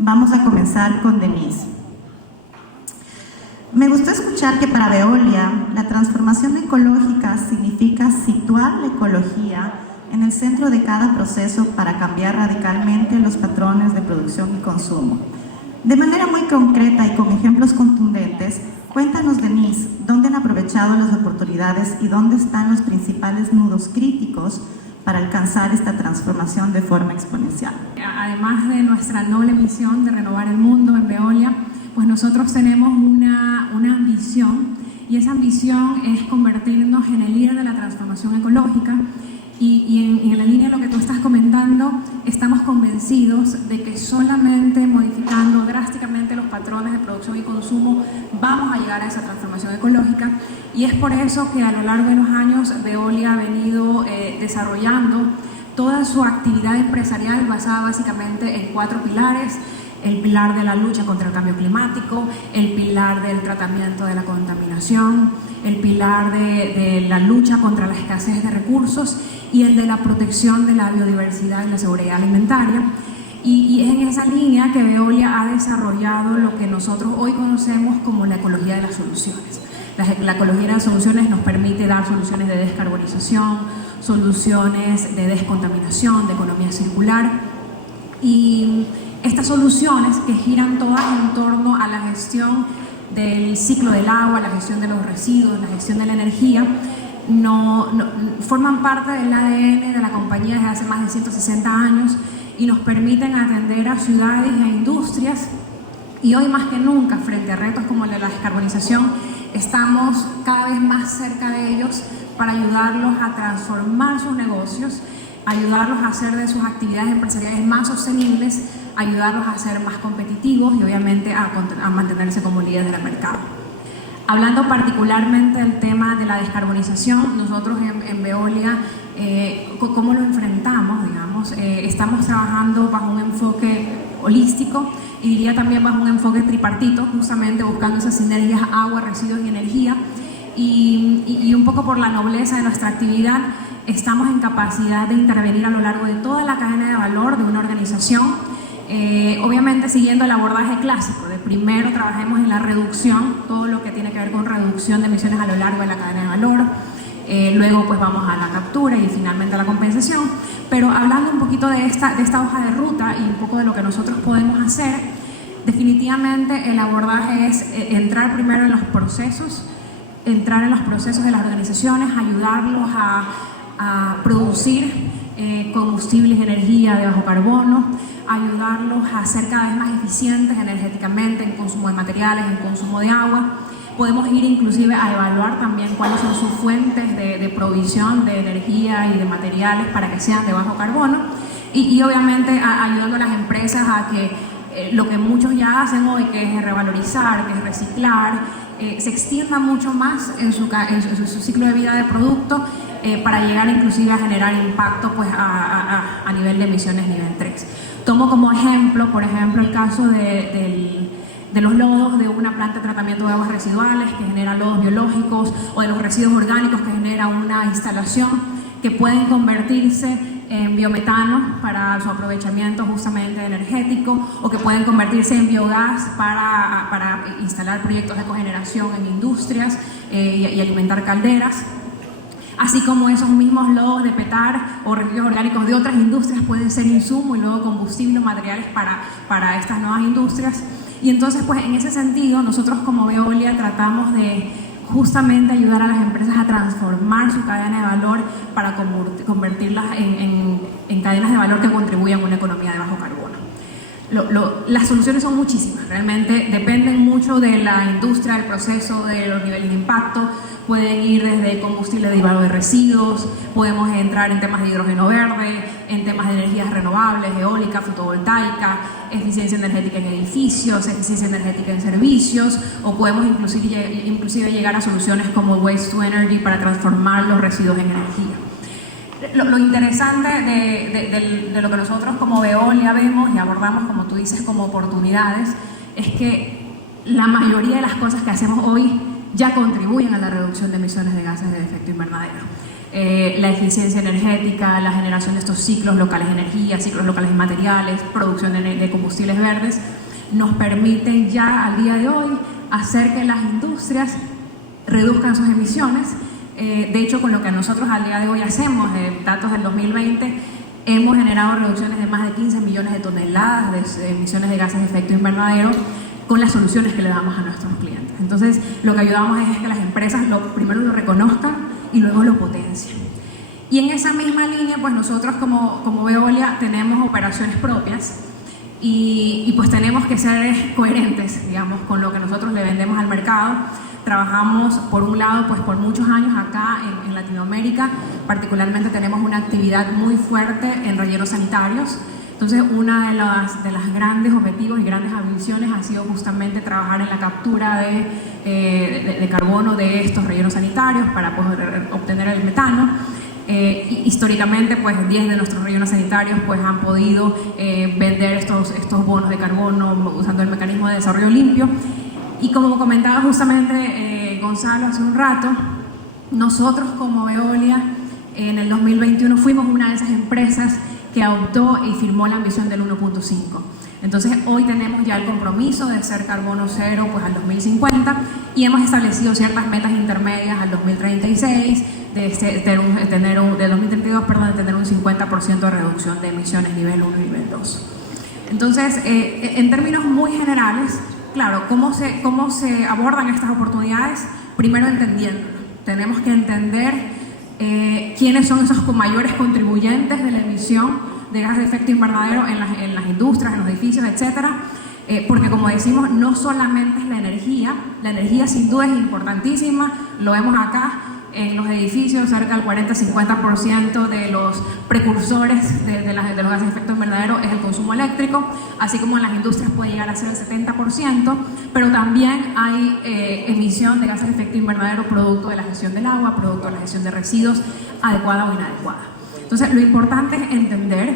Vamos a comenzar con Denise. Me gustó escuchar que para Veolia la transformación ecológica significa situar la ecología en el centro de cada proceso para cambiar radicalmente los patrones de producción y consumo. De manera muy concreta y con ejemplos contundentes, cuéntanos, Denise, dónde han aprovechado las oportunidades y dónde están los principales nudos críticos para alcanzar esta transformación de forma exponencial. Además de nuestra noble misión de renovar el mundo en Veolia, pues nosotros tenemos una ambición, y esa ambición es convertirnos en el líder de la transformación ecológica. Y en la línea de lo que tú estás comentando, estamos convencidos de que solamente modificando drásticamente los patrones de producción y consumo vamos a llegar a esa transformación ecológica, y es por eso que a lo largo de los años Veolia ha venido desarrollando toda su actividad empresarial basada básicamente en 4 pilares: el pilar de la lucha contra el cambio climático, el pilar del tratamiento de la contaminación, el pilar de la lucha contra la escasez de recursos y el de la protección de la biodiversidad y la seguridad alimentaria. Y es en esa línea que Veolia ha desarrollado lo que nosotros hoy conocemos como la ecología de las soluciones. La ecología de las soluciones nos permite dar soluciones de descarbonización, soluciones de descontaminación, de economía circular, y estas soluciones que giran todas en torno a la gestión del ciclo del agua, la gestión de los residuos, la gestión de la energía, forman parte del ADN de la compañía desde hace más de 160 años y nos permiten atender a ciudades y a industrias. Y hoy más que nunca, frente a retos como el de la descarbonización, estamos cada vez más cerca de ellos para ayudarlos a transformar sus negocios, ayudarlos a hacer de sus actividades empresariales más sostenibles, ayudarlos a ser más competitivos y obviamente a mantenerse como líderes del mercado. Hablando particularmente del tema de la descarbonización, nosotros en Veolia, ¿cómo lo enfrentamos? Digamos, estamos trabajando bajo un enfoque holístico y diría también bajo un enfoque tripartito, justamente buscando esas sinergias agua, residuos y energía, y un poco por la nobleza de nuestra actividad, estamos en capacidad de intervenir a lo largo de toda la cadena de valor de una organización, obviamente siguiendo el abordaje clásico de primero trabajemos en la reducción, todo lo que tiene que ver con reducción de emisiones a lo largo de la cadena de valor, luego pues vamos a la captura y finalmente a la compensación. Pero hablando un poquito de esta hoja de ruta y un poco de lo que nosotros podemos hacer, definitivamente el abordaje es entrar primero en los procesos, entrar en los procesos de las organizaciones, ayudarlos a producir combustibles y energía de bajo carbono, ayudarlos a ser cada vez más eficientes energéticamente en consumo de materiales, en consumo de agua. Podemos ir inclusive a evaluar también cuáles son sus fuentes de provisión de energía y de materiales para que sean de bajo carbono, y obviamente ayudando a las empresas a que lo que muchos ya hacen hoy, que es revalorizar, que es reciclar, se extienda mucho más en su ciclo de vida de producto, para llegar inclusive a generar impacto pues, a nivel de emisiones nivel 3. Tomo como ejemplo, por ejemplo, el caso de los lodos de una planta de tratamiento de aguas residuales que genera lodos biológicos, o de los residuos orgánicos que genera una instalación que pueden convertirse en biometano para su aprovechamiento justamente energético, o que pueden convertirse en biogás para instalar proyectos de cogeneración en industrias y alimentar calderas. Así como esos mismos lodos de petar o residuos orgánicos de otras industrias pueden ser insumo y luego combustible o materiales para estas nuevas industrias. Y entonces, pues en ese sentido, nosotros como Veolia tratamos de justamente ayudar a las empresas a transformar su cadena de valor para convertirlas en cadenas de valor que contribuyan a una economía de bajo carbono. Las soluciones son muchísimas, realmente dependen mucho de la industria, del proceso, de los niveles de impacto. Pueden ir desde combustible derivado de residuos, podemos entrar en temas de hidrógeno verde, en temas de energías renovables, eólica, fotovoltaica, eficiencia energética en edificios, eficiencia energética en servicios, o podemos inclusive llegar a soluciones como waste to energy para transformar los residuos en energía. Lo interesante de lo que nosotros como Veolia vemos y abordamos, como tú dices, como oportunidades, es que la mayoría de las cosas que hacemos hoy ya contribuyen a la reducción de emisiones de gases de efecto invernadero. la eficiencia energética, la generación de estos ciclos locales de energía, ciclos locales de materiales, producción de combustibles verdes, nos permiten ya al día de hoy hacer que las industrias reduzcan sus emisiones. De hecho, con lo que nosotros al día de hoy hacemos, datos del 2020, hemos generado reducciones de más de 15 millones de toneladas de emisiones de gases de efecto invernadero con las soluciones que le damos a nuestros clientes. Entonces, lo que ayudamos es que las empresas primero lo reconozcan y luego lo potencien. Y en esa misma línea, pues nosotros como Veolia tenemos operaciones propias y pues tenemos que ser coherentes, digamos, con lo que nosotros le vendemos al mercado. Trabajamos, por un lado, pues por muchos años acá en Latinoamérica, particularmente tenemos una actividad muy fuerte en rellenos sanitarios. Entonces, una de las grandes objetivos y grandes ambiciones ha sido justamente trabajar en la captura de carbono de estos rellenos sanitarios para poder obtener el metano. Históricamente, pues 10 de nuestros rellenos sanitarios pues, han podido vender estos bonos de carbono usando el mecanismo de desarrollo limpio. Y como comentaba justamente Gonzalo hace un rato, nosotros como Veolia en el 2021 fuimos una de esas empresas que adoptó y firmó la ambición del 1.5. Entonces hoy tenemos ya el compromiso de ser carbono cero pues, al 2050 y hemos establecido ciertas metas intermedias al 2036 de tener un 50% de reducción de emisiones nivel 1 y nivel 2. Entonces, en términos muy generales, claro, ¿cómo se abordan estas oportunidades? Primero entendiéndolo. Tenemos que entender quiénes son esos mayores contribuyentes de la emisión de gases de efecto invernadero en las industrias, en los edificios, etcétera. Porque como decimos, no solamente es la energía sin duda es importantísima, lo vemos acá en los edificios, cerca del 40-50% de los precursores de los gases de efecto invernadero es el consumo eléctrico, así como en las industrias puede llegar a ser el 70%, pero también hay emisión de gases de efecto invernadero producto de la gestión del agua, producto de la gestión de residuos adecuada o inadecuada. Entonces, lo importante es entender,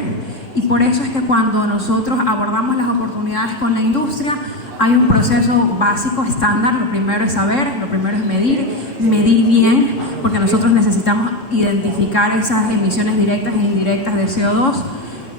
y por eso es que cuando nosotros abordamos las oportunidades con la industria, hay un proceso básico, estándar. Lo primero es saber, lo primero es medir bien, porque nosotros necesitamos identificar esas emisiones directas e indirectas de CO2.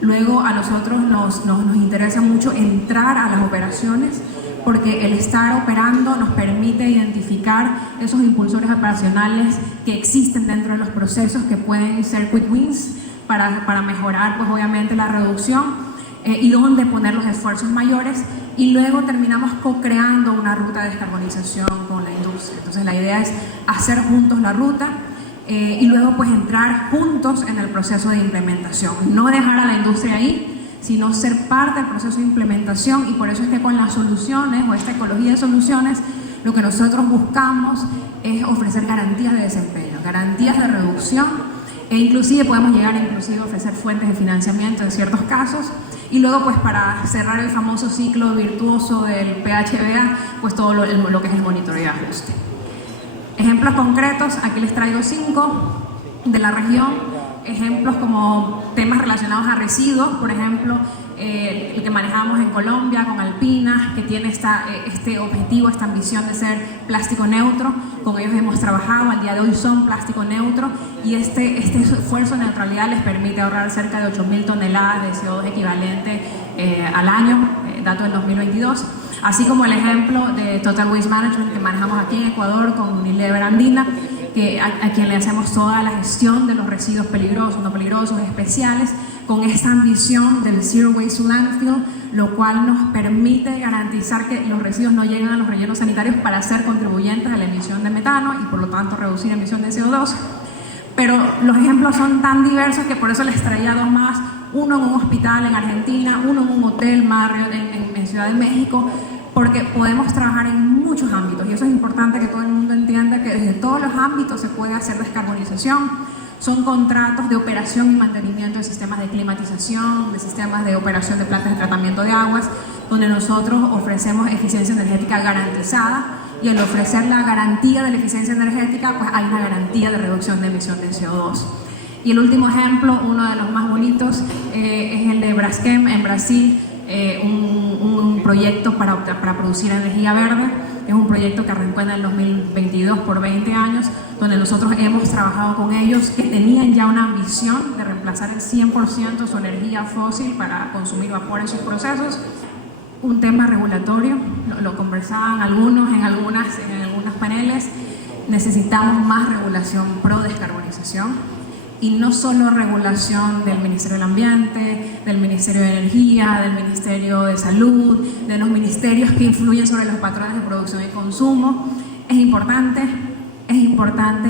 Luego a nosotros nos interesa mucho entrar a las operaciones, porque el estar operando nos permite identificar esos impulsores operacionales que existen dentro de los procesos que pueden ser quick wins para mejorar pues obviamente la reducción y dónde poner los esfuerzos mayores, y luego terminamos co-creando una ruta de descarbonización con la industria. Entonces la idea es hacer juntos la ruta y luego pues entrar juntos en el proceso de implementación, no dejar a la industria ahí, sino ser parte del proceso de implementación. Y por eso es que con las soluciones o esta ecología de soluciones lo que nosotros buscamos es ofrecer garantías de desempeño, garantías de reducción, e inclusive podemos llegar a ofrecer fuentes de financiamiento en ciertos casos. Y luego, pues para cerrar el famoso ciclo virtuoso del PHBA, pues todo lo que es el monitoreo y ajuste. Ejemplos concretos, aquí les traigo 5 de la región. Ejemplos como temas relacionados a residuos, por ejemplo, el que manejamos en Colombia con Alpina, que tiene este objetivo, esta ambición de ser plástico neutro. Con ellos hemos trabajado, al día de hoy son plástico neutro, y este esfuerzo de neutralidad les permite ahorrar cerca de 8.000 toneladas de CO2 equivalente al año, dato del 2022. Así como el ejemplo de Total Waste Management que manejamos aquí en Ecuador con Unilever Andina, a quien le hacemos toda la gestión de los residuos peligrosos, no peligrosos, especiales, con esta ambición del Zero Waste to Landfill, lo cual nos permite garantizar que los residuos no lleguen a los rellenos sanitarios para ser contribuyentes a la emisión de metano y por lo tanto reducir emisión de CO2. Pero los ejemplos son tan diversos que por eso les traía 2 más, uno en un hospital en Argentina, uno en un hotel Marriott en Ciudad de México, porque podemos trabajar en muchos ámbitos, y eso es importante que todo el mundo entienda que desde todos los ámbitos se puede hacer descarbonización. Son contratos de operación y mantenimiento de sistemas de climatización, de sistemas de operación de plantas de tratamiento de aguas, donde nosotros ofrecemos eficiencia energética garantizada, y al ofrecer la garantía de la eficiencia energética, pues hay una garantía de reducción de emisión de CO2. Y el último ejemplo, uno de los más bonitos, es el de Braskem en Brasil, un proyecto para producir energía verde. Es un proyecto que arrancó en el 2022 por 20 años, donde nosotros hemos trabajado con ellos, que tenían ya una ambición de reemplazar el 100% su energía fósil para consumir vapor en sus procesos. Un tema regulatorio, lo conversaban algunos en algunos paneles. Necesitamos más regulación pro descarbonización, y no solo regulación del Ministerio del Ambiente, del Ministerio de Energía, del Ministerio de Salud, de los ministerios que influyen sobre los patrones de producción y consumo. Es importante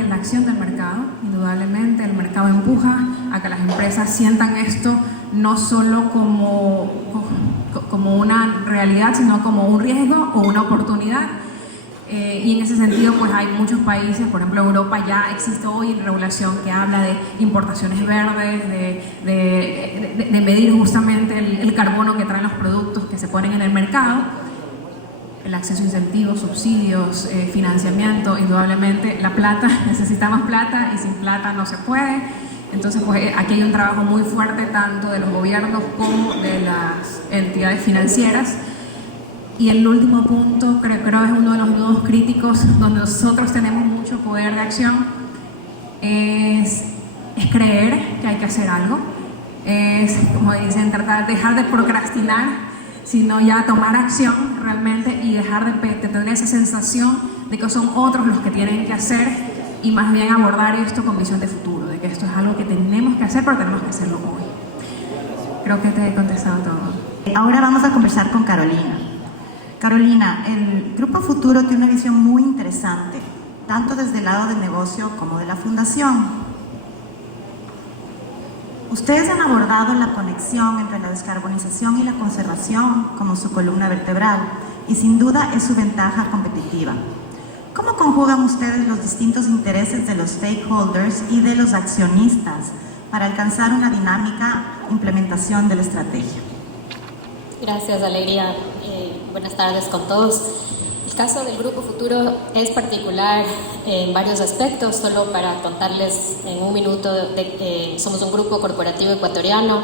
la acción del mercado. Indudablemente el mercado empuja a que las empresas sientan esto no solo como una realidad, sino como un riesgo o una oportunidad. Y en ese sentido, pues hay muchos países, por ejemplo Europa, ya existe hoy regulación que habla de importaciones verdes, de medir justamente el carbono que traen los productos que se ponen en el mercado, el acceso a incentivos, subsidios, financiamiento. Indudablemente la plata, necesita más plata, y sin plata no se puede. Entonces, pues aquí hay un trabajo muy fuerte tanto de los gobiernos como de las entidades financieras. Y el último punto, creo es uno de los nudos críticos donde nosotros tenemos mucho poder de acción, es creer que hay que hacer algo. Es, como dicen, dejar de procrastinar, sino ya tomar acción realmente, y dejar de tener esa sensación de que son otros los que tienen que hacer, y más bien abordar esto con visión de futuro, de que esto es algo que tenemos que hacer, pero tenemos que hacerlo hoy. Creo que te he contestado todo. Ahora vamos a conversar con Carolina. Carolina, el Grupo Futuro tiene una visión muy interesante, tanto desde el lado del negocio como de la fundación. Ustedes han abordado la conexión entre la descarbonización y la conservación como su columna vertebral, y sin duda es su ventaja competitiva. ¿Cómo conjugan ustedes los distintos intereses de los stakeholders y de los accionistas para alcanzar una dinámica implementación de la estrategia? Gracias, Alegría. Buenas tardes con todos. El caso del Grupo Futuro es particular en varios aspectos. Solo para contarles en un minuto, somos un grupo corporativo ecuatoriano.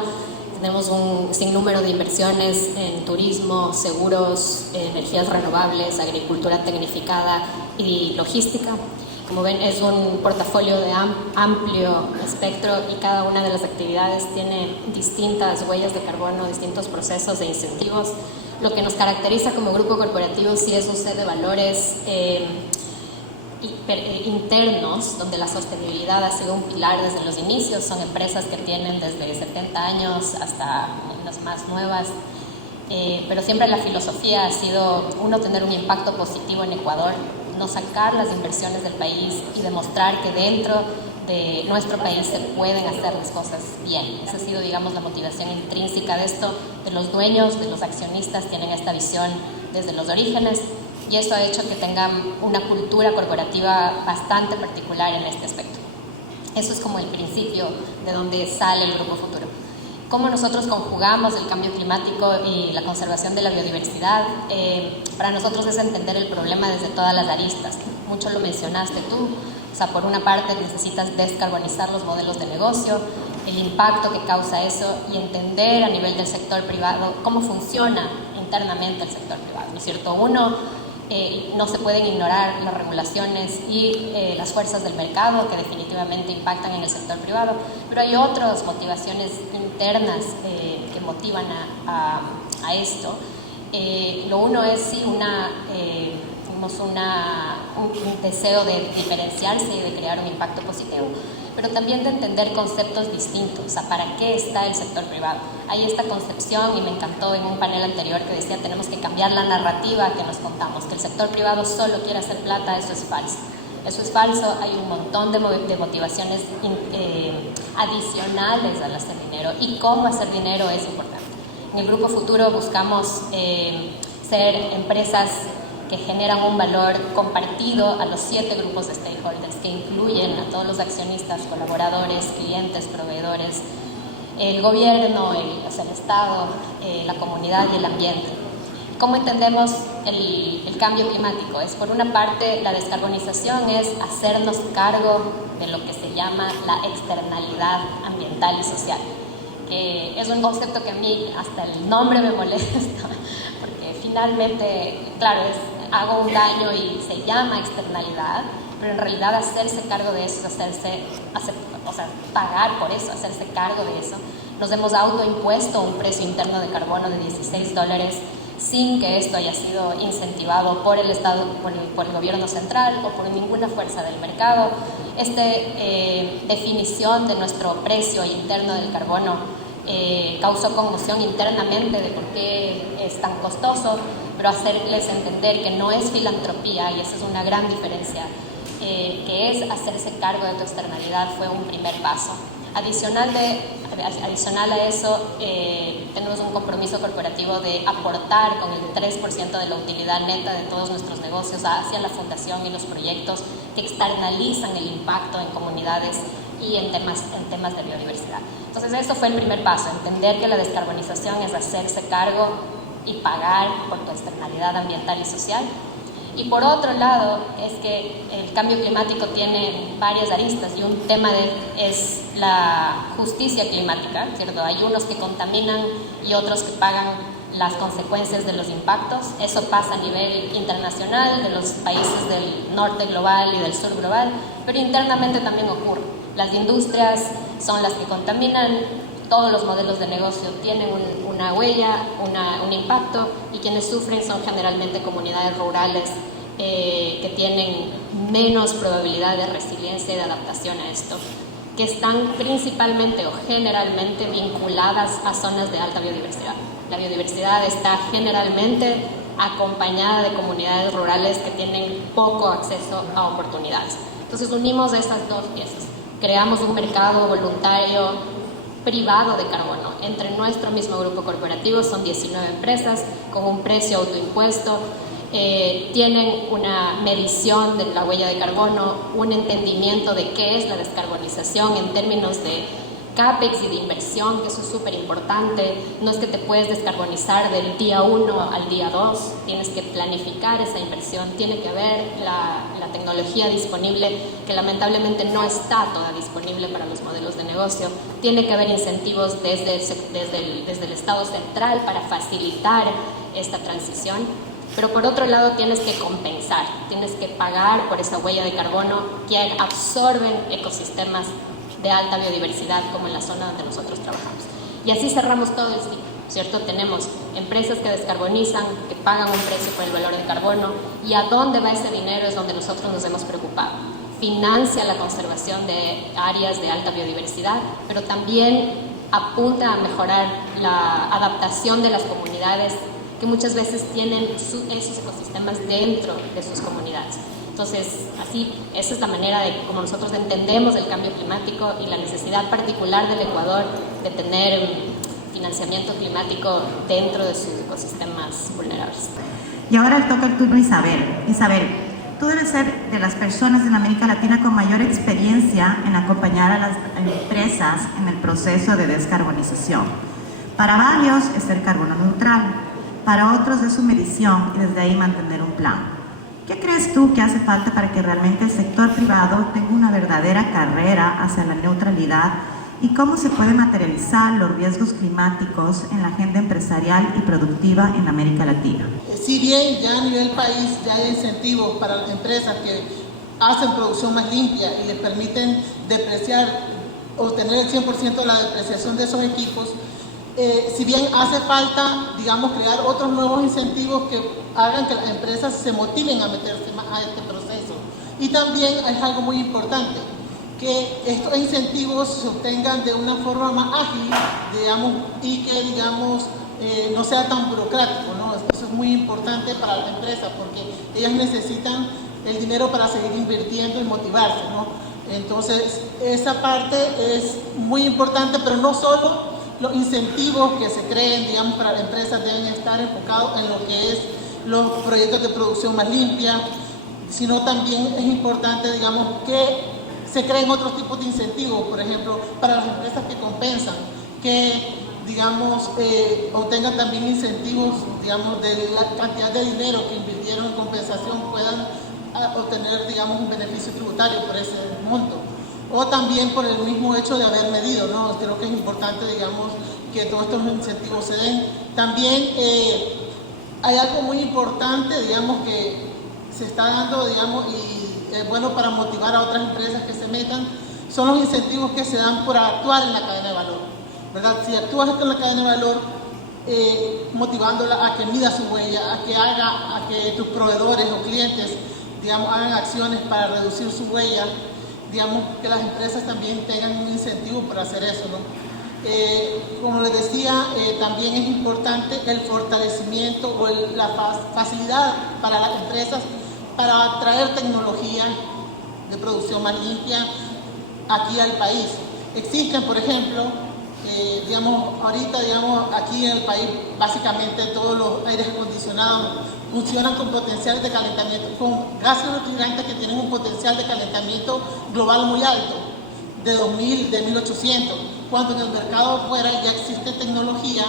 Tenemos un sinnúmero de inversiones en turismo, seguros, energías renovables, agricultura tecnificada y logística. Como ven, es un portafolio de amplio espectro, y cada una de las actividades tiene distintas huellas de carbono, distintos procesos e incentivos. Lo que nos caracteriza como grupo corporativo sí es un set de valores internos, donde la sostenibilidad ha sido un pilar desde los inicios. Son empresas que tienen desde 70 años hasta las más nuevas, pero siempre la filosofía ha sido, uno, tener un impacto positivo en Ecuador, no sacar las inversiones del país y demostrar que dentro de nuestro país se pueden hacer las cosas bien. Esa ha sido, digamos, la motivación intrínseca de esto, de los dueños, de los accionistas. Tienen esta visión desde los orígenes, y eso ha hecho que tengan una cultura corporativa bastante particular en este aspecto. Eso es como el principio de donde sale el Grupo Futuro. Cómo nosotros conjugamos el cambio climático y la conservación de la biodiversidad. Para nosotros es entender el problema desde todas las aristas. Mucho lo mencionaste tú. O sea, por una parte necesitas descarbonizar los modelos de negocio, el impacto que causa eso, y entender a nivel del sector privado cómo funciona internamente el sector privado, ¿no es cierto? No se pueden ignorar las regulaciones y las fuerzas del mercado que definitivamente impactan en el sector privado, pero hay otras motivaciones internas que motivan a esto. Lo uno es sí un deseo de diferenciarse y de crear un impacto positivo, pero también de entender conceptos distintos. O sea, ¿para qué está el sector privado? Hay esta concepción, y me encantó en un panel anterior que decía, tenemos que cambiar la narrativa que nos contamos, que el sector privado solo quiere hacer plata. Eso es falso. Eso es falso. Hay un montón de motivaciones adicionales al hacer dinero, y cómo hacer dinero es importante. En el Grupo Futuro buscamos ser empresas que generan un valor compartido a los 7 grupos de stakeholders, que incluyen a todos los accionistas, colaboradores, clientes, proveedores, el gobierno, el Estado, la comunidad y el ambiente. ¿Cómo entendemos el cambio climático? Es, por una parte, la descarbonización es hacernos cargo de lo que se llama la externalidad ambiental y social, que es un concepto que a mí hasta el nombre me molesta, porque finalmente, claro, hago un daño y se llama externalidad, pero en realidad hacerse cargo de eso, pagar por eso, hacerse cargo de eso. Nos hemos autoimpuesto un precio interno de carbono de $16 sin que esto haya sido incentivado por el Estado, por el gobierno central o por ninguna fuerza del mercado. Esta definición de nuestro precio interno del carbono causó conmoción internamente de por qué es tan costoso, pero hacerles entender que no es filantropía, y esa es una gran diferencia, que es hacerse cargo de tu externalidad, fue un primer paso. Adicional a eso, tenemos un compromiso corporativo de aportar con el 3% de la utilidad neta de todos nuestros negocios hacia la fundación y los proyectos que externalizan el impacto en comunidades y en temas de biodiversidad. Entonces, eso fue el primer paso, entender que la descarbonización es hacerse cargo y pagar por tu externalidad ambiental y social. Y por otro lado, es que el cambio climático tiene varias aristas y un tema es la justicia climática, ¿cierto? Hay unos que contaminan y otros que pagan las consecuencias de los impactos. Eso pasa a nivel internacional, de los países del norte global y del sur global, pero internamente también ocurre. Las industrias son las que contaminan, todos los modelos de negocio tienen una huella, un impacto, y quienes sufren son generalmente comunidades rurales que tienen menos probabilidad de resiliencia y de adaptación a esto, que están principalmente o generalmente vinculadas a zonas de alta biodiversidad. La biodiversidad está generalmente acompañada de comunidades rurales que tienen poco acceso a oportunidades. Entonces unimos estas dos piezas, creamos un mercado voluntario privado de carbono. Entre nuestro mismo grupo corporativo son 19 empresas con un precio autoimpuesto, tienen una medición de la huella de carbono, un entendimiento de qué es la descarbonización en términos de CAPEX y de inversión, que eso es súper importante. No es que te puedes descarbonizar del día 1 al día 2, tienes que planificar esa inversión, tiene que haber la tecnología disponible, que lamentablemente no está toda disponible para los modelos de negocio, tiene que haber incentivos desde el Estado central para facilitar esta transición, pero por otro lado tienes que compensar, tienes que pagar por esa huella de carbono que absorben ecosistemas de alta biodiversidad como en la zona donde nosotros trabajamos. Y así cerramos todo el ciclo, ¿cierto? Tenemos empresas que descarbonizan, que pagan un precio por el valor del carbono, y a dónde va ese dinero es donde nosotros nos hemos preocupado. Financia la conservación de áreas de alta biodiversidad, pero también apunta a mejorar la adaptación de las comunidades que muchas veces tienen esos ecosistemas dentro de sus comunidades. Entonces, así, esa es la manera de como nosotros entendemos el cambio climático y la necesidad particular del Ecuador de tener financiamiento climático dentro de sus ecosistemas vulnerables. Y ahora le toca el turno a Isabel. Isabel, tú debes ser de las personas en América Latina con mayor experiencia en acompañar a las empresas en el proceso de descarbonización. Para varios es ser carbono neutral, para otros es su medición y desde ahí mantener un plan. ¿Qué crees tú que hace falta para que realmente el sector privado tenga una verdadera carrera hacia la neutralidad, y cómo se puede materializar los riesgos climáticos en la agenda empresarial y productiva en América Latina? Si bien ya a nivel país ya hay incentivos para las empresas que hacen producción más limpia y les permiten depreciar, obtener el 100% de la depreciación de esos equipos, si bien hace falta, digamos, crear otros nuevos incentivos que hagan que las empresas se motiven a meterse más a este proceso. Y también es algo muy importante, que estos incentivos se obtengan de una forma más ágil, digamos, y que, digamos, no sea tan burocrático, ¿no? Eso es muy importante para las empresas porque ellas necesitan el dinero para seguir invirtiendo y motivarse, ¿no? Entonces, esa parte es muy importante, pero no solo los incentivos que se creen, digamos, para las empresas deben estar enfocados en lo que es los proyectos de producción más limpia, sino también es importante, digamos, que se creen otros tipos de incentivos, por ejemplo, para las empresas que compensan, que, digamos, obtengan también incentivos, digamos, de la cantidad de dinero que invirtieron en compensación, puedan obtener, digamos, un beneficio tributario por ese monto. O también por el mismo hecho de haber medido, ¿no? Creo que es importante, digamos, que todos estos incentivos se den. También hay algo muy importante, digamos, que se está dando, digamos, y es bueno para motivar a otras empresas que se metan, son los incentivos que se dan por actuar en la cadena de valor, ¿verdad? Si actúas en la cadena de valor, motivándola a que mida su huella, a que tus proveedores o clientes, digamos, hagan acciones para reducir su huella, digamos, que las empresas también tengan un incentivo para hacer eso, ¿no? Como les decía, también es importante el fortalecimiento o la facilidad para las empresas para traer tecnología de producción más limpia aquí al país. Existen, por ejemplo, ahorita, aquí en el país, básicamente todos los aires acondicionados funcionan con potenciales de calentamiento, con gases refrigerantes que tienen un potencial de calentamiento global muy alto, de 2000, de 1800, cuando en el mercado afuera ya existe tecnología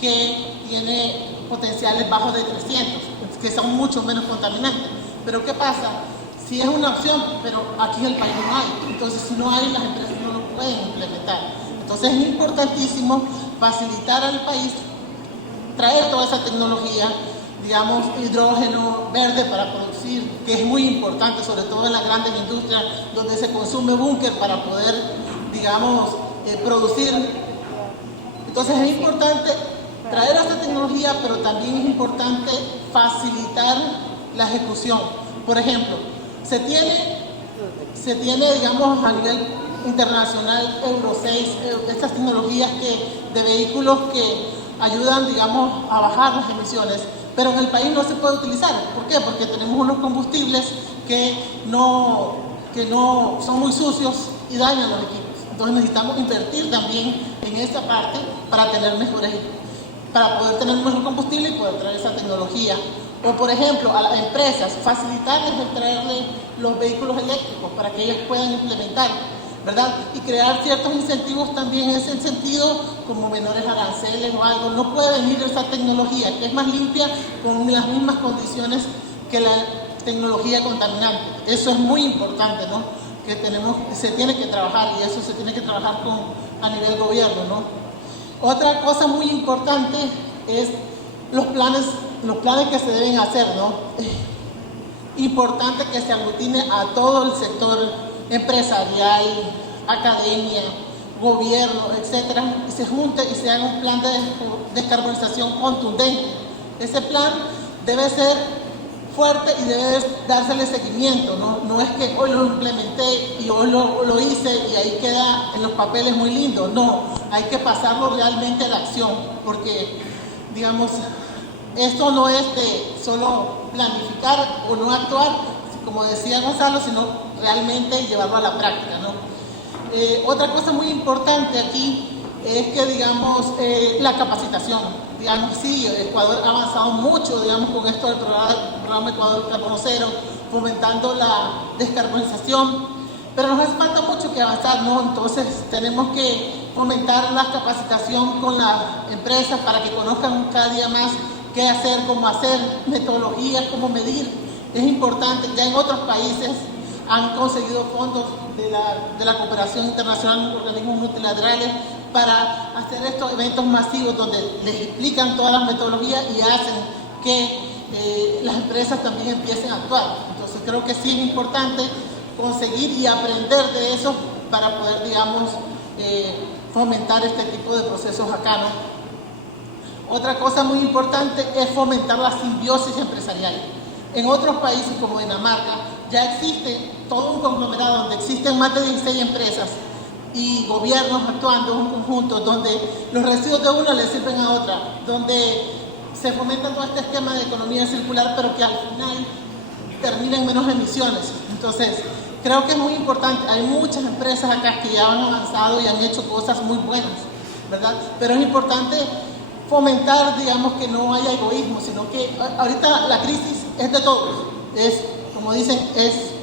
que tiene potenciales bajos de 300, que son mucho menos contaminantes. Pero ¿qué pasa? Sí es una opción, pero aquí en el país no hay. Entonces, si no hay, las empresas no lo pueden implementar. Entonces, es importantísimo facilitar al país, traer toda esa tecnología, digamos, hidrógeno verde para producir, que es muy importante, sobre todo en las grandes industrias, donde se consume búnker para poder, digamos, producir. Entonces, es importante traer esa tecnología, pero también es importante facilitar la ejecución. Por ejemplo, se tiene, digamos, a nivel internacional Euro 6, estas tecnologías de vehículos que ayudan, digamos, a bajar las emisiones, pero en el país no se puede utilizar. ¿Por qué? Porque tenemos unos combustibles que no son muy sucios y dañan los equipos. Entonces necesitamos invertir también en esa parte para poder tener mejor combustible y poder traer esa tecnología. O, por ejemplo, a las empresas, facilitarles el traerle los vehículos eléctricos para que ellas puedan implementar, ¿verdad? Y crear ciertos incentivos también en ese sentido, como menores aranceles o algo. No puede venir esa tecnología que es más limpia con las mismas condiciones que la tecnología contaminante. Eso es muy importante, ¿no? Que se tiene que trabajar, y eso se tiene que trabajar a nivel gobierno, ¿no? Otra cosa muy importante es los planes que se deben hacer, ¿no? Importante que se aglutine a todo el sector empresarial, academia, gobierno, etcétera, y se junte y se haga un plan de descarbonización contundente. Ese plan debe ser fuerte y debe dársele seguimiento, ¿no? No es que hoy lo implementé y hoy lo hice y ahí queda en los papeles muy lindo. No, hay que pasarlo realmente a la acción, porque, digamos, esto no es de solo planificar o no actuar, como decía Gonzalo, sino realmente llevarlo a la práctica, ¿no? Otra cosa muy importante aquí es que, digamos, la capacitación. Digamos, sí, Ecuador ha avanzado mucho, digamos, con esto del programa Ecuador Carbono Cero, fomentando la descarbonización, pero nos hace falta mucho que avanzar, ¿no? Entonces tenemos que fomentar la capacitación con las empresas para que conozcan cada día más qué hacer, cómo hacer, metodologías, cómo medir. Es importante, ya en otros países han conseguido fondos de la cooperación internacional, organismos multilaterales, para hacer estos eventos masivos donde les explican todas las metodologías y hacen que las empresas también empiecen a actuar. Entonces creo que sí es importante conseguir y aprender de eso para poder, digamos, fomentar este tipo de procesos acá, ¿no? Otra cosa muy importante es fomentar la simbiosis empresarial. En otros países como Dinamarca ya existe todo un conglomerado donde existen más de 16 empresas y gobiernos actuando en un conjunto donde los residuos de una le sirven a otra, donde se fomenta todo este esquema de economía circular, pero que al final termina en menos emisiones. Entonces, creo que es muy importante. Hay muchas empresas acá que ya han avanzado y han hecho cosas muy buenas, ¿verdad? Pero es importante fomentar, digamos, que no haya egoísmo, sino que ahorita la crisis es de todos. Es, como dicen,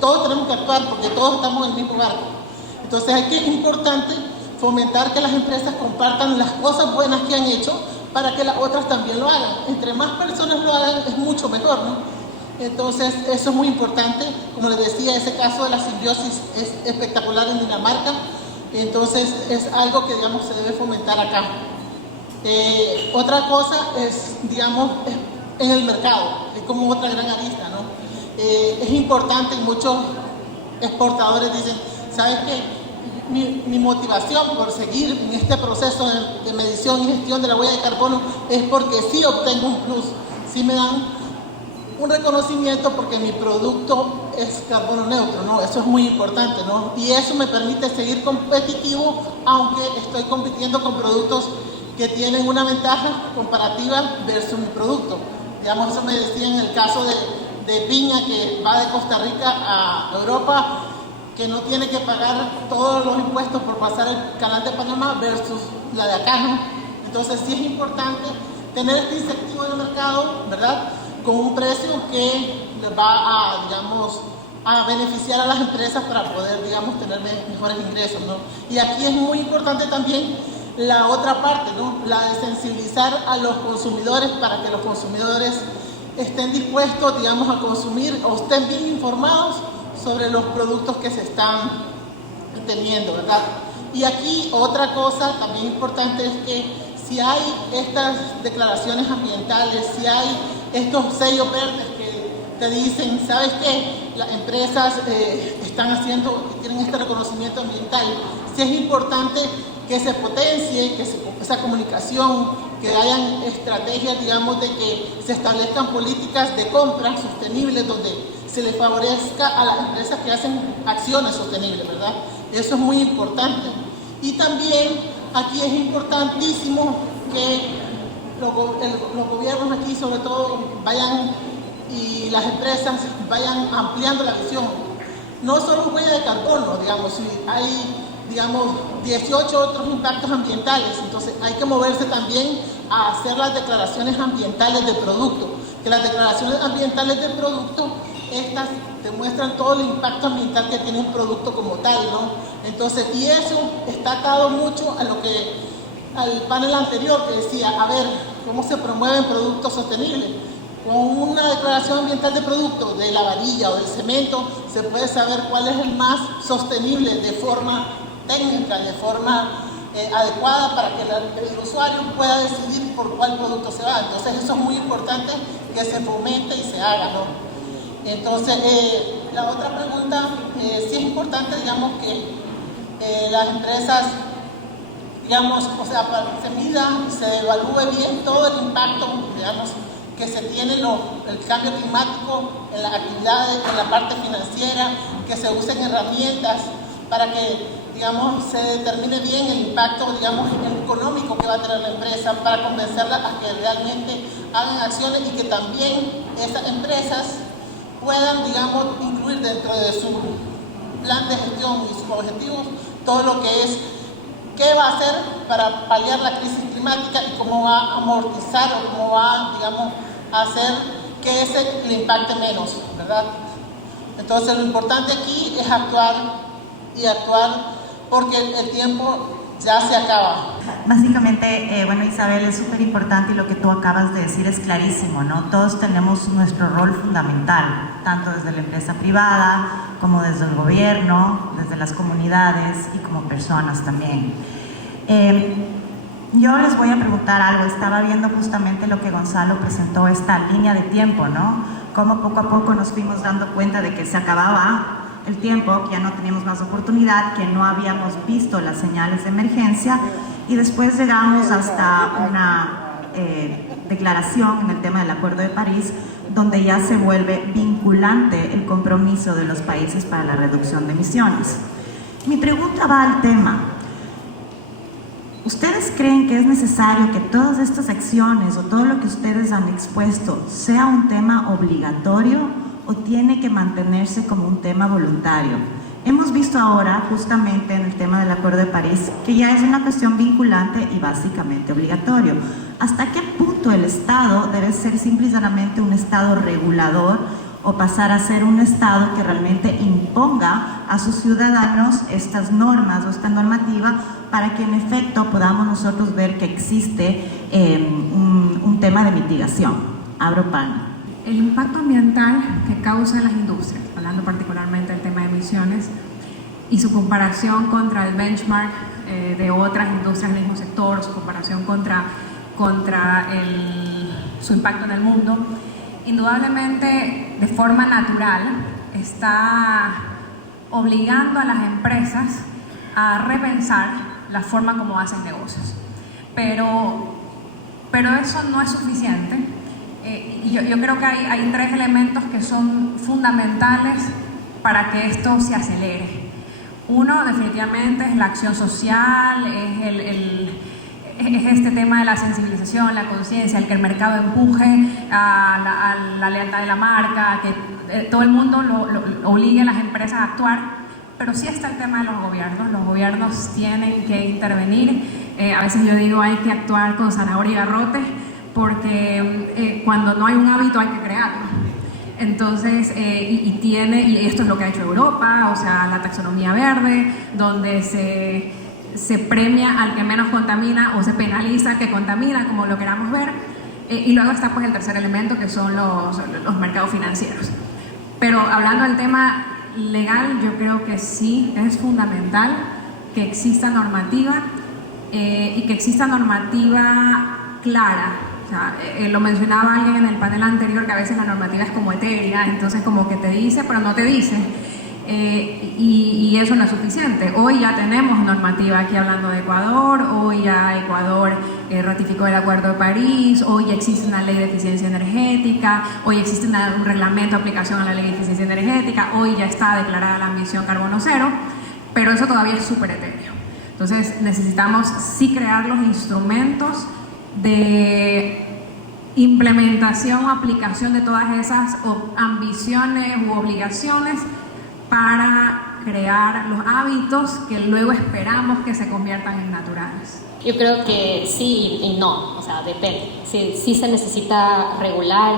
todos tenemos que actuar porque todos estamos en el mismo barco. Entonces es importante fomentar que las empresas compartan las cosas buenas que han hecho para que las otras también lo hagan. Entre más personas lo hagan es mucho mejor, ¿no? Entonces eso es muy importante. Como les decía, ese caso de la simbiosis es espectacular en Dinamarca. Entonces es algo que, digamos, se debe fomentar acá. Otra cosa es, digamos, en el mercado, es como otra gran arista, ¿no? Es importante, exportadores dicen, ¿sabes qué? Mi motivación por seguir en este proceso de medición y gestión de la huella de carbono es porque sí obtengo un plus, sí me dan un reconocimiento porque mi producto es carbono neutro, ¿no? Eso es muy importante, ¿no? Y eso me permite seguir competitivo, aunque estoy compitiendo con productos que tienen una ventaja comparativa versus mi producto. Digamos, eso me decía en el caso de piña que va de Costa Rica a Europa, que no tiene que pagar todos los impuestos por pasar el canal de Panamá versus la de acá, ¿no? Entonces sí es importante tener este incentivo en el mercado, ¿verdad?, con un precio que les va a, digamos, a beneficiar a las empresas para poder, digamos, tener mejores ingresos, ¿no? Y aquí es muy importante también la otra parte, ¿no?, la de sensibilizar a los consumidores para que los consumidores estén dispuestos, digamos, a consumir o estén bien informados sobre los productos que se están teniendo, ¿verdad? Y aquí otra cosa también importante es que si hay estas declaraciones ambientales, si hay estos sellos verdes que te dicen, ¿sabes qué? Las empresas están haciendo y tienen este reconocimiento ambiental, sí es importante que se potencie, que esa comunicación, que hayan estrategias, digamos, de que se establezcan políticas de compra sostenibles donde se le favorezca a las empresas que hacen acciones sostenibles, ¿verdad? Eso es muy importante. Y también aquí es importantísimo que los gobiernos aquí, sobre todo, vayan y las empresas vayan ampliando la visión. No solo huella de carbono, digamos, si hay, digamos, 18 otros impactos ambientales, entonces hay que moverse también a hacer las declaraciones ambientales del producto, que las declaraciones ambientales del producto, estas demuestran todo el impacto ambiental que tiene un producto como tal, ¿no? Entonces, y eso está atado mucho a lo que, al panel anterior que decía, a ver, cómo se promueven productos sostenibles. Con una declaración ambiental de producto, de la varilla o del cemento, se puede saber cuál es el más sostenible de forma técnica, de forma adecuada para que el usuario pueda decidir por cuál producto se va. Entonces eso es muy importante que se fomente y se haga, ¿no? Entonces, la otra pregunta, sí es importante, digamos, que las empresas, digamos, o sea, se mida, se evalúe bien todo el impacto, digamos, que se tiene el cambio climático en las actividades, en la parte financiera, que se usen herramientas para que, digamos, se determine bien el impacto, digamos, económico que va a tener la empresa, para convencerla a que realmente hagan acciones y que también esas empresas puedan, digamos, incluir dentro de su plan de gestión y sus objetivos todo lo que es qué va a hacer para paliar la crisis climática y cómo va a amortizar o cómo va, digamos, a hacer que ese le impacte menos, ¿verdad? Entonces lo importante aquí es actuar y actuar porque el tiempo ya se acaba. Básicamente, bueno, Isabel, es súper importante y lo que tú acabas de decir es clarísimo, ¿no? Todos tenemos nuestro rol fundamental, tanto desde la empresa privada como desde el gobierno, desde las comunidades y como personas también. Yo les voy a preguntar algo. Estaba viendo justamente lo que Gonzalo presentó, esta línea de tiempo, ¿no? Cómo poco a poco nos fuimos dando cuenta de que se acababa el tiempo, que ya no teníamos más oportunidad, que no habíamos visto las señales de emergencia y después llegamos hasta una declaración en el tema del Acuerdo de París, donde ya se vuelve vinculante el compromiso de los países para la reducción de emisiones. Mi pregunta va al tema. ¿Ustedes creen que es necesario que todas estas acciones o todo lo que ustedes han expuesto sea un tema obligatorio o tiene que mantenerse como un tema voluntario? Hemos visto ahora, justamente en el tema del Acuerdo de París, que ya es una cuestión vinculante y básicamente obligatorio. ¿Hasta qué punto el Estado debe ser simple y llanamente un Estado regulador o pasar a ser un Estado que realmente imponga a sus ciudadanos estas normas o esta normativa para que en efecto podamos nosotros ver que existe un tema de mitigación? Abro panel. El impacto ambiental que causan las industrias, hablando particularmente del tema de emisiones, y su comparación contra el benchmark de otras industrias del mismo sector, su comparación contra su impacto en el mundo, indudablemente de forma natural está obligando a las empresas a repensar la forma como hacen negocios. Pero eso no es suficiente. Yo creo que hay 3 elementos que son fundamentales para que esto se acelere. Uno, definitivamente, es la acción social, es este tema de la sensibilización, la conciencia, el que el mercado empuje a la lealtad de la marca, que todo el mundo lo obligue a las empresas a actuar. Pero sí está el tema de los gobiernos tienen que intervenir. A veces yo digo hay que actuar con zanahoria y garrote, porque cuando no hay un hábito hay que crearlo. Entonces, y esto es lo que ha hecho Europa, o sea, la taxonomía verde, donde se premia al que menos contamina o se penaliza al que contamina, como lo queramos ver. Y luego está pues el tercer elemento, que son los mercados financieros. Pero hablando del tema legal, yo creo que sí es fundamental que exista normativa y que exista normativa clara. O sea, lo mencionaba alguien en el panel anterior, que a veces la normativa es como etérea, entonces como que te dice pero no te dice, y eso no es suficiente. Hoy ya tenemos normativa aquí hablando de Ecuador, hoy ya Ecuador ratificó el Acuerdo de París, hoy ya existe una ley de eficiencia energética, hoy existe un reglamento de aplicación a la ley de eficiencia energética, hoy ya está declarada la ambición carbono cero, pero eso todavía es súper etéreo. Entonces necesitamos sí crear los instrumentos de implementación o aplicación de todas esas ambiciones u obligaciones para crear los hábitos que luego esperamos que se conviertan en naturales. Yo creo que sí y no, o sea, depende. Sí se necesita regular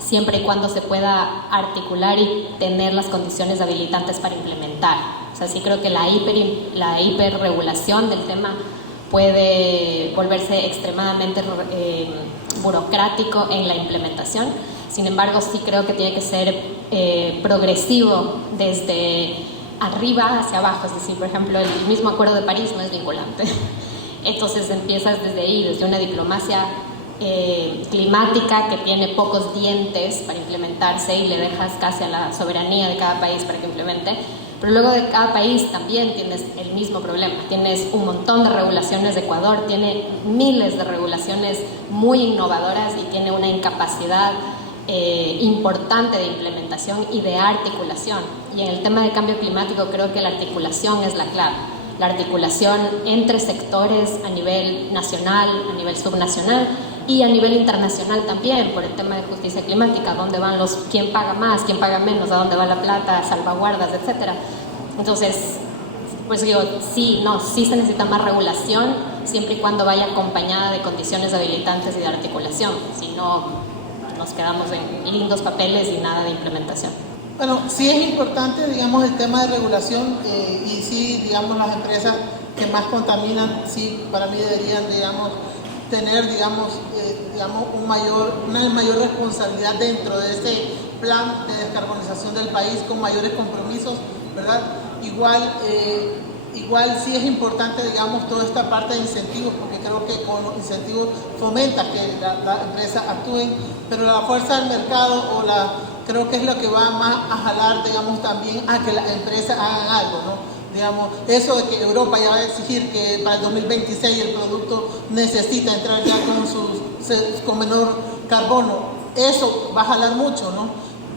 siempre y cuando se pueda articular y tener las condiciones habilitantes para implementar. O sea, sí creo que la hiperregulación del tema puede volverse extremadamente burocrático en la implementación. Sin embargo, sí creo que tiene que ser progresivo desde arriba hacia abajo. Es decir, por ejemplo, el mismo Acuerdo de París no es vinculante. Entonces empiezas desde ahí, desde una diplomacia climática que tiene pocos dientes para implementarse y le dejas casi a la soberanía de cada país para que implemente. Pero luego de cada país también tienes el mismo problema. Tienes un montón de regulaciones. De Ecuador tiene miles de regulaciones muy innovadoras y tiene una incapacidad importante de implementación y de articulación. Y en el tema de cambio climático creo que la articulación es la clave. La articulación entre sectores a nivel nacional, a nivel subnacional y a nivel internacional también, por el tema de justicia climática, dónde van quién paga más, quién paga menos, a dónde va la plata, salvaguardas, etcétera. Entonces, pues digo, sí se necesita más regulación, siempre y cuando vaya acompañada de condiciones habilitantes y de articulación. Si no, nos quedamos en lindos papeles y nada de implementación. Bueno, sí es importante, digamos, el tema de regulación y sí, digamos, las empresas que más contaminan, sí, para mí deberían, digamos, tener, digamos, una mayor responsabilidad dentro de ese plan de descarbonización del país con mayores compromisos, ¿verdad? Igual sí es importante, digamos, toda esta parte de incentivos, porque creo que con los incentivos fomenta que las empresas actúen, pero la fuerza del mercado creo que es lo que va más a jalar, digamos, también a que las empresas hagan algo, ¿no? Digamos, eso de que Europa ya va a exigir que para el 2026 el producto necesita entrar ya con menor carbono, eso va a jalar mucho, ¿no?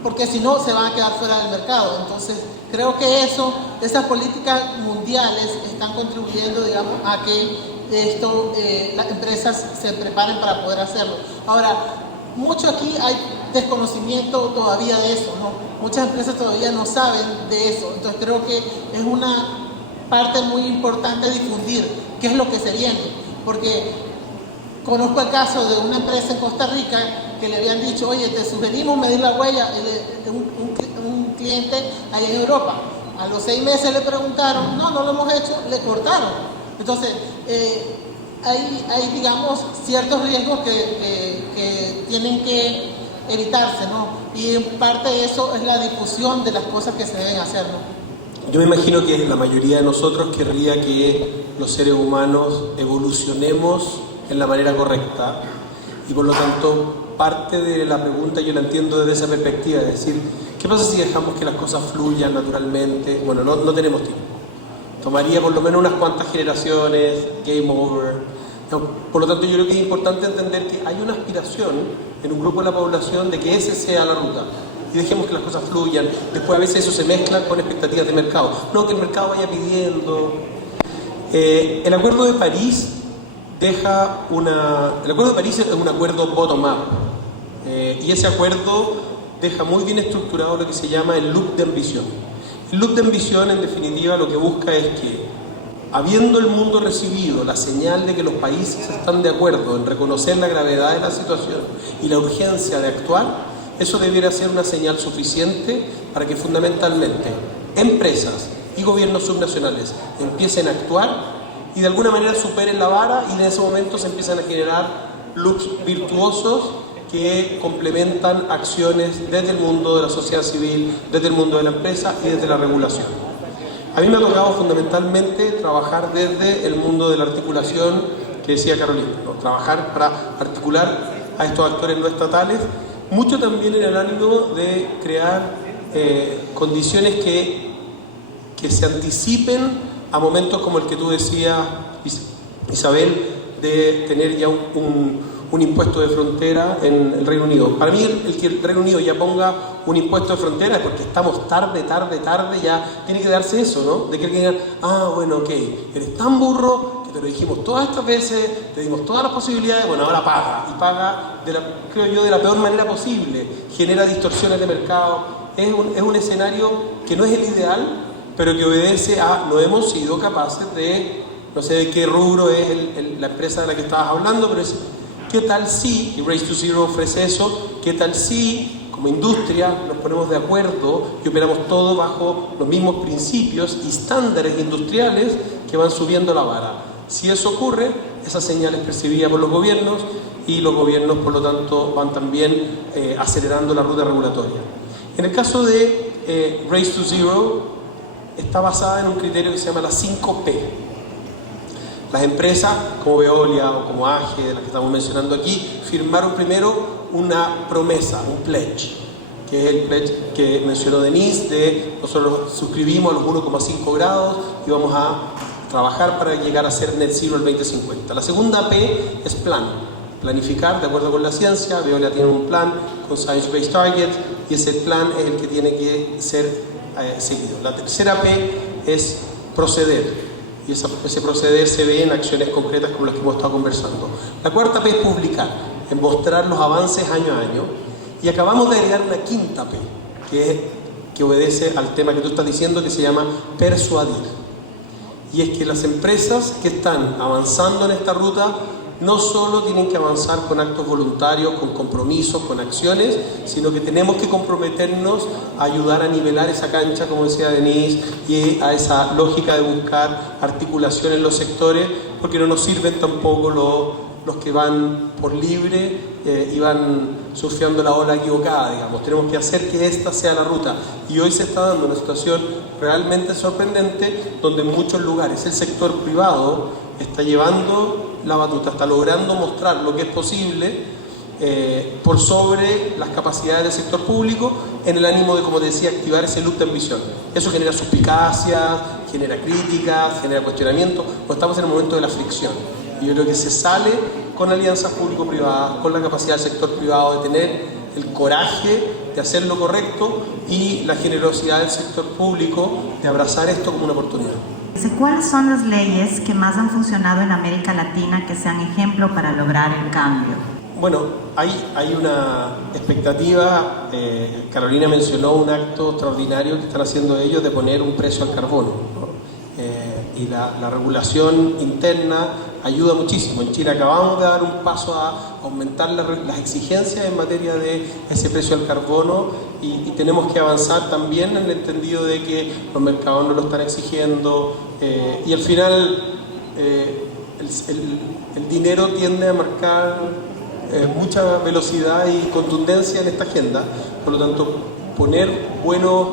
Porque si no se van a quedar fuera del mercado. Entonces creo que esas políticas mundiales están contribuyendo, digamos, a que las empresas se preparen para poder hacerlo. Ahora, mucho aquí hay desconocimiento todavía de eso, ¿no? Muchas empresas todavía no saben de eso, entonces creo que es una parte muy importante difundir qué es lo que se viene, porque conozco el caso de una empresa en Costa Rica que le habían dicho, oye, te sugerimos medir la huella de un cliente allá en Europa. A los 6 meses le preguntaron, no lo hemos hecho, le cortaron. Entonces, hay, digamos, ciertos riesgos que tienen que evitarse, ¿no? Y en parte de eso es la difusión de las cosas que se deben hacer, ¿no? Yo me imagino que la mayoría de nosotros querría que los seres humanos evolucionemos en la manera correcta y por lo tanto parte de la pregunta yo la entiendo desde esa perspectiva, es decir, ¿qué pasa si dejamos que las cosas fluyan naturalmente? Bueno, no tenemos tiempo. Tomaría por lo menos unas cuantas generaciones, game over. No, por lo tanto, yo creo que es importante entender que hay una aspiración en un grupo de la población de que ese sea la ruta. Y dejemos que las cosas fluyan. Después a veces eso se mezcla con expectativas de mercado. No, que el mercado vaya pidiendo. El Acuerdo de París el Acuerdo de París es un acuerdo bottom-up. Y ese acuerdo deja muy bien estructurado lo que se llama el loop de ambición. El loop de ambición, en definitiva, lo que busca es que, habiendo el mundo recibido la señal de que los países están de acuerdo en reconocer la gravedad de la situación y la urgencia de actuar, eso debiera ser una señal suficiente para que fundamentalmente empresas y gobiernos subnacionales empiecen a actuar y de alguna manera superen la vara, y en ese momento se empiezan a generar loops virtuosos que complementan acciones desde el mundo de la sociedad civil, desde el mundo de la empresa y desde la regulación. A mí me ha tocado fundamentalmente trabajar desde el mundo de la articulación que decía Carolina, ¿no? Trabajar para articular a estos actores no estatales, mucho también en el ánimo de crear condiciones que se anticipen a momentos como el que tú decías, Isabel, de tener ya un impuesto de frontera en el Reino Unido. Para mí, el que el Reino Unido ya ponga un impuesto de frontera es porque estamos tarde, ya tiene que darse eso, ¿no? De que digan, bueno, ok, eres tan burro que te lo dijimos todas estas veces, te dimos todas las posibilidades, bueno, ahora paga. Y paga, creo yo, de la peor manera posible. Genera distorsiones de mercado. Es un escenario que no es el ideal, pero que obedece a no hemos sido capaces de, no sé de qué rubro es la empresa de la que estabas hablando, pero es, ¿qué tal si, y Race to Zero ofrece eso, qué tal si como industria nos ponemos de acuerdo y operamos todo bajo los mismos principios y estándares industriales que van subiendo la vara? Si eso ocurre, esa señal es percibida por los gobiernos y los gobiernos, por lo tanto, van también acelerando la ruta regulatoria. En el caso de Race to Zero, está basada en un criterio que se llama las 5P. Las empresas como Veolia o como AGE, de las que estamos mencionando aquí, firmaron primero una promesa, un pledge, que es el pledge que mencionó Denise, de nosotros suscribimos a los 1,5 grados y vamos a trabajar para llegar a ser net zero el 2050. La segunda P es plan, planificar de acuerdo con la ciencia. Veolia tiene un plan con Science Based Targets y ese plan es el que tiene que ser seguido. La tercera P es proceder, y ese proceder se ve en acciones concretas como las que hemos estado conversando. La cuarta P es publicar, en mostrar los avances año a año, y acabamos de agregar una quinta P que obedece al tema que tú estás diciendo, que se llama persuadir, y es que las empresas que están avanzando en esta ruta no solo tienen que avanzar con actos voluntarios, con compromisos, con acciones, sino que tenemos que comprometernos a ayudar a nivelar esa cancha, como decía Denise, y a esa lógica de buscar articulación en los sectores, porque no nos sirven tampoco los que van por libre y van surfeando la ola equivocada, digamos. Tenemos que hacer que esta sea la ruta. Y hoy se está dando una situación realmente sorprendente, donde en muchos lugares el sector privado está llevando la batuta, está logrando mostrar lo que es posible por sobre las capacidades del sector público, en el ánimo de, como te decía, activar ese loop de ambición. Eso genera suspicacias, genera críticas, genera cuestionamiento. Pues estamos en el momento de la fricción. Y yo creo que se sale con alianzas público-privadas, con la capacidad del sector privado de tener el coraje de hacer lo correcto y la generosidad del sector público de abrazar esto como una oportunidad. ¿Cuáles son las leyes que más han funcionado en América Latina que sean ejemplo para lograr el cambio? Bueno, hay una expectativa. Carolina mencionó un acto extraordinario que están haciendo ellos de poner un precio al carbono, ¿no? Y la regulación interna ayuda muchísimo. En Chile acabamos de dar un paso a aumentar las exigencias en materia de ese precio al carbono y tenemos que avanzar también en el entendido de que los mercados no lo están exigiendo y al final el dinero tiende a marcar mucha velocidad y contundencia en esta agenda. Por lo tanto, poner buenos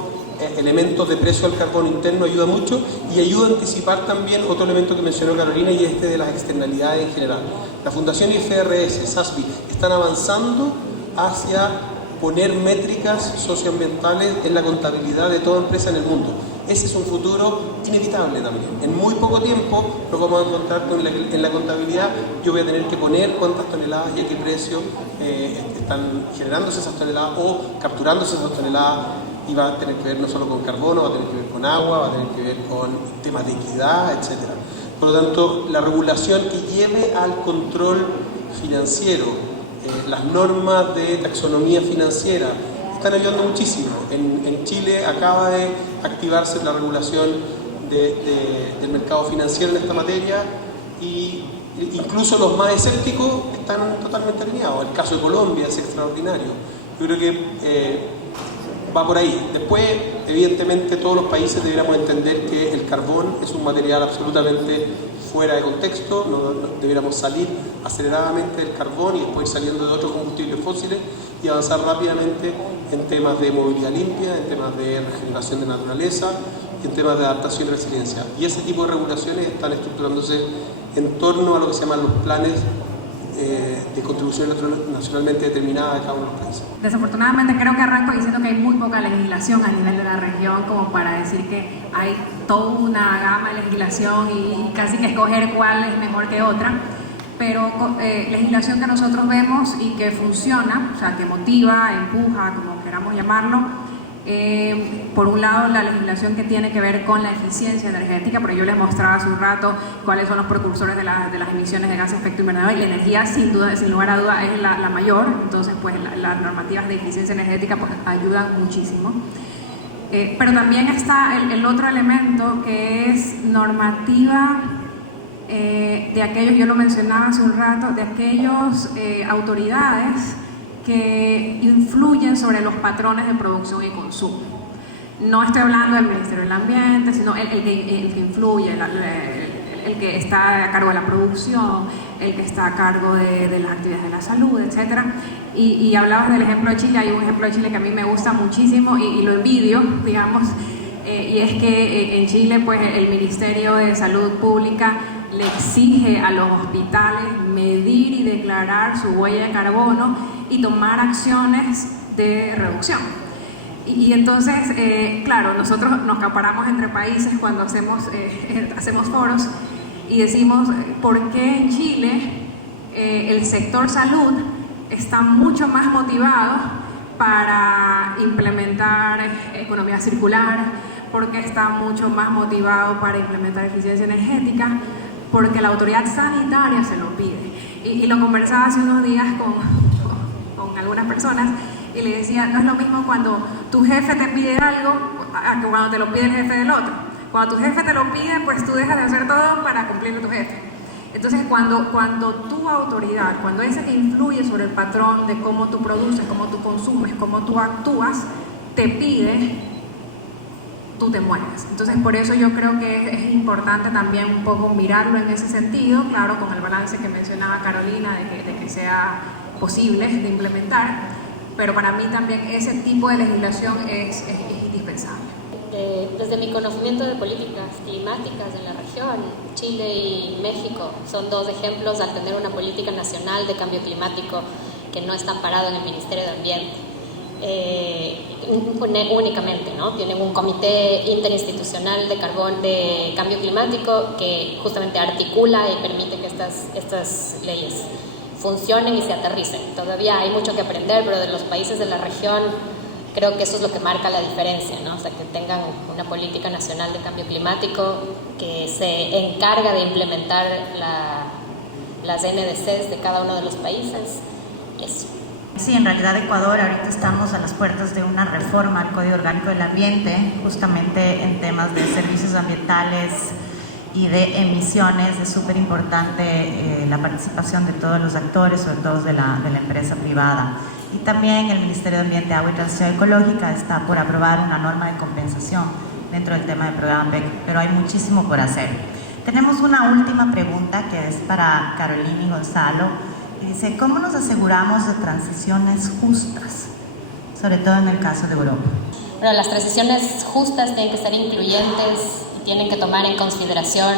elementos de precio al carbono interno ayuda mucho y ayuda a anticipar también otro elemento que mencionó Carolina, y de las externalidades en general. La Fundación IFRS, SASB, están avanzando hacia poner métricas socioambientales en la contabilidad de toda empresa en el mundo. Ese es un futuro inevitable también. En muy poco tiempo nos vamos a encontrar con en la contabilidad. Yo voy a tener que poner cuántas toneladas y a qué precio están generándose esas toneladas o capturándose esas toneladas, y va a tener que ver no solo con carbono, va a tener que ver con agua, va a tener que ver con temas de equidad, etc. Por lo tanto, la regulación que lleve al control financiero, las normas de taxonomía financiera, están ayudando muchísimo. En Chile acaba de activarse la regulación del mercado financiero en esta materia, y incluso los más escépticos están totalmente alineados. El caso de Colombia es extraordinario. Yo creo que va por ahí. Después, evidentemente, todos los países deberíamos entender que el carbón es un material absolutamente fuera de contexto. No deberíamos salir aceleradamente del carbón y después ir saliendo de otros combustibles fósiles y avanzar rápidamente en temas de movilidad limpia, en temas de regeneración de naturaleza y en temas de adaptación y resiliencia. Y ese tipo de regulaciones están estructurándose en torno a lo que se llaman los planes de contribución nacionalmente determinada de cada uno de los países. Desafortunadamente creo que arranco diciendo que hay muy poca legislación a nivel de la región como para decir que hay toda una gama de legislación y casi que escoger cuál es mejor que otra, pero legislación que nosotros vemos y que funciona, o sea, que motiva, empuja, como queramos llamarlo. Por un lado, la legislación que tiene que ver con la eficiencia energética, porque yo les mostraba hace un rato cuáles son los precursores de las emisiones de gases de efecto invernadero, y la energía sin lugar a duda es la mayor. Entonces pues las normativas de eficiencia energética pues ayudan muchísimo. Pero también está el otro elemento, que es normativa de aquellos, yo lo mencionaba hace un rato, de aquellas autoridades que influyen sobre los patrones de producción y consumo. No estoy hablando del Ministerio del Ambiente, sino el que influye, el que está a cargo de la producción, el que está a cargo de las actividades de la salud, etc. Y hablabas del ejemplo de Chile. Hay un ejemplo de Chile que a mí me gusta muchísimo y lo envidio, digamos, y es que en Chile pues, el Ministerio de Salud Pública le exige a los hospitales medir y declarar su huella de carbono y tomar acciones de reducción. Y entonces, claro, nosotros nos comparamos entre países cuando hacemos foros y decimos, ¿por qué en Chile el sector salud está mucho más motivado para implementar economía circular? ¿Por qué está mucho más motivado para implementar eficiencia energética? Porque la autoridad sanitaria se lo pide. Y lo conversaba hace unos días con algunas personas y le decía, no es lo mismo cuando tu jefe te pide algo a que cuando te lo pide el jefe del otro. Cuando tu jefe te lo pide, pues tú dejas de hacer todo para cumplirle a tu jefe. Entonces cuando tu autoridad, cuando ese que influye sobre el patrón de cómo tú produces, cómo tú consumes, cómo tú actúas, te pide, tú te mueves. Entonces por eso yo creo que es importante también un poco mirarlo en ese sentido, claro, con el balance que mencionaba Carolina de que sea posible de implementar, pero para mí también ese tipo de legislación es indispensable. Desde mi conocimiento de políticas climáticas en la región, Chile y México son dos ejemplos al tener una política nacional de cambio climático que no está amparado en el Ministerio de Ambiente. Únicamente, ¿no? Tienen un comité interinstitucional de cambio climático que justamente articula y permite que estas leyes funcionen y se aterricen. Todavía hay mucho que aprender, pero de los países de la región creo que eso es lo que marca la diferencia, ¿no? O sea, que tengan una política nacional de cambio climático que se encarga de implementar las NDCs de cada uno de los países. Eso. Sí, en realidad Ecuador ahorita estamos a las puertas de una reforma al Código Orgánico del Ambiente, justamente en temas de servicios ambientales y de emisiones. Es súper importante la participación de todos los actores, sobre todo de la empresa privada. Y también el Ministerio de Ambiente, Agua y Transición Ecológica está por aprobar una norma de compensación dentro del tema del programa PEC, pero hay muchísimo por hacer. Tenemos una última pregunta que es para Carolina y Gonzalo, y dice, ¿cómo nos aseguramos de transiciones justas, sobre todo en el caso de Europa? Bueno, las transiciones justas tienen que ser incluyentes y tienen que tomar en consideración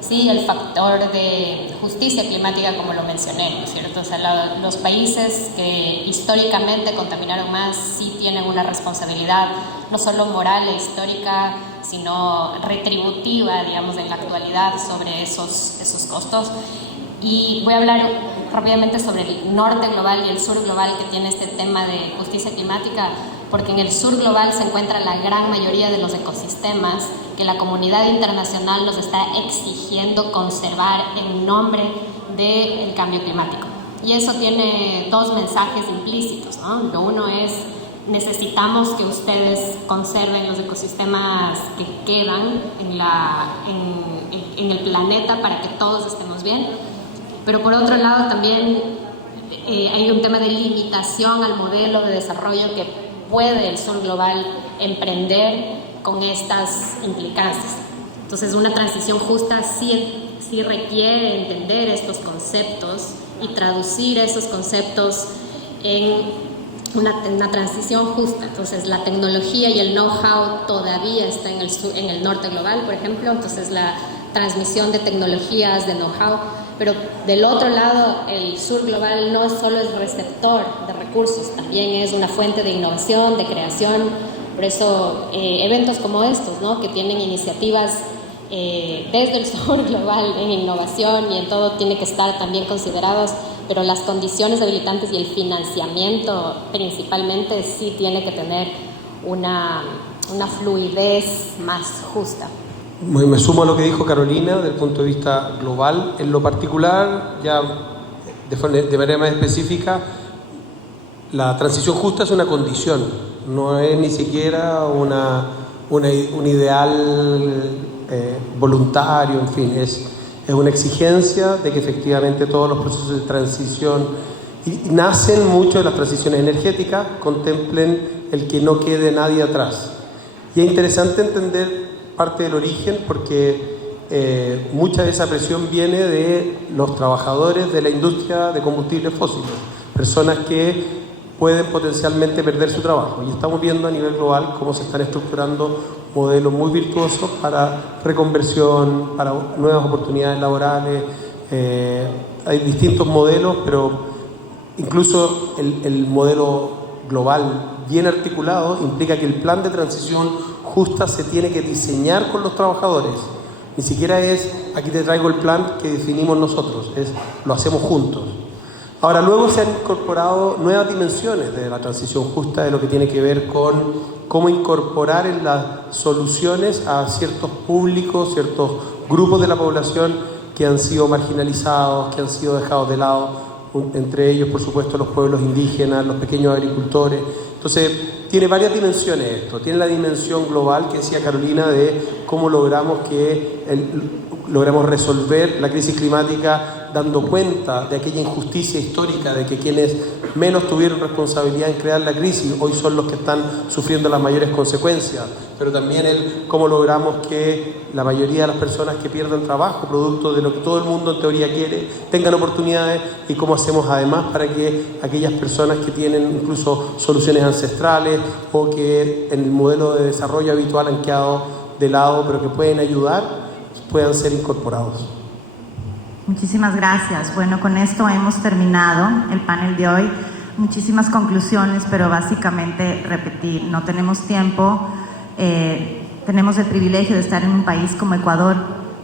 Sí, el factor de justicia climática, como lo mencioné, ¿no es cierto? O sea, los países que históricamente contaminaron más sí tienen una responsabilidad, no solo moral e histórica, sino retributiva, digamos, en la actualidad sobre esos costos. Y voy a hablar rápidamente sobre el norte global y el sur global que tiene este tema de justicia climática, porque en el sur global se encuentra la gran mayoría de los ecosistemas que la comunidad internacional nos está exigiendo conservar en nombre del cambio climático. Y eso tiene dos mensajes implícitos, ¿no? Lo uno es: necesitamos que ustedes conserven los ecosistemas que quedan en el planeta para que todos estemos bien. Pero por otro lado también hay un tema de limitación al modelo de desarrollo que puede el sur global emprender con estas implicancias. Entonces, una transición justa sí requiere entender estos conceptos y traducir esos conceptos en una transición justa. Entonces, la tecnología y el know-how todavía está en el norte global, por ejemplo. Entonces, la transmisión de tecnologías, de know-how. Pero del otro lado, el sur global no solo es receptor de recursos, también es una fuente de innovación, de creación. Por eso eventos como estos, ¿no?, que tienen iniciativas desde el sur global en innovación y en todo, tiene que estar también considerados, pero las condiciones habilitantes y el financiamiento principalmente sí tiene que tener una fluidez más justa. Me sumo a lo que dijo Carolina desde el punto de vista global. En lo particular, ya de manera más específica, la transición justa es una condición, no es ni siquiera un ideal voluntario, en fin, es una exigencia de que efectivamente todos los procesos de transición, y nacen mucho de las transiciones energéticas, contemplen el que no quede nadie atrás. Y es interesante entender parte del origen, porque mucha de esa presión viene de los trabajadores de la industria de combustibles fósiles, personas que pueden potencialmente perder su trabajo. Y estamos viendo a nivel global cómo se están estructurando modelos muy virtuosos para reconversión, para nuevas oportunidades laborales. Hay distintos modelos, pero incluso el modelo global bien articulado implica que el plan de transición justa se tiene que diseñar con los trabajadores. Ni siquiera es: aquí te traigo el plan que definimos nosotros, es: lo hacemos juntos. Ahora, luego se han incorporado nuevas dimensiones de la transición justa, de lo que tiene que ver con cómo incorporar en las soluciones a ciertos públicos, ciertos grupos de la población que han sido marginalizados, que han sido dejados de lado, entre ellos, por supuesto, los pueblos indígenas, los pequeños agricultores. Entonces, tiene varias dimensiones esto. Tiene la dimensión global que decía Carolina, de cómo logramos resolver la crisis climática dando cuenta de aquella injusticia histórica, de que quienes menos tuvieron responsabilidad en crear la crisis hoy son los que están sufriendo las mayores consecuencias. Pero también cómo logramos que la mayoría de las personas que pierdan trabajo, producto de lo que todo el mundo en teoría quiere, tengan oportunidades, y cómo hacemos además para que aquellas personas que tienen incluso soluciones ancestrales o que en el modelo de desarrollo habitual han quedado de lado, pero que pueden ayudar, puedan ser incorporados. Muchísimas gracias. Bueno, con esto hemos terminado el panel de hoy. Muchísimas conclusiones, pero básicamente repetir, no tenemos tiempo. Tenemos el privilegio de estar en un país como Ecuador,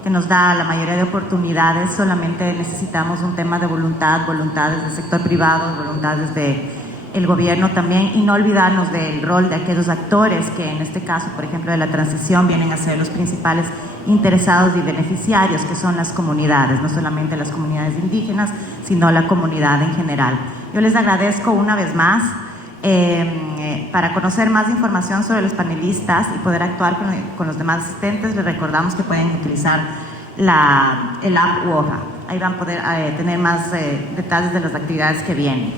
que nos da la mayoría de oportunidades. Solamente necesitamos un tema de voluntades del sector privado, voluntades del gobierno también, y no olvidarnos del rol de aquellos actores que en este caso, por ejemplo, de la transición, vienen a ser los principales interesados y beneficiarios, que son las comunidades, no solamente las comunidades indígenas, sino la comunidad en general. Yo les agradezco una vez más. Para conocer más información sobre los panelistas y poder actuar con los demás asistentes, les recordamos que pueden utilizar el app UOJA. Ahí van a poder tener más detalles de las actividades que vienen.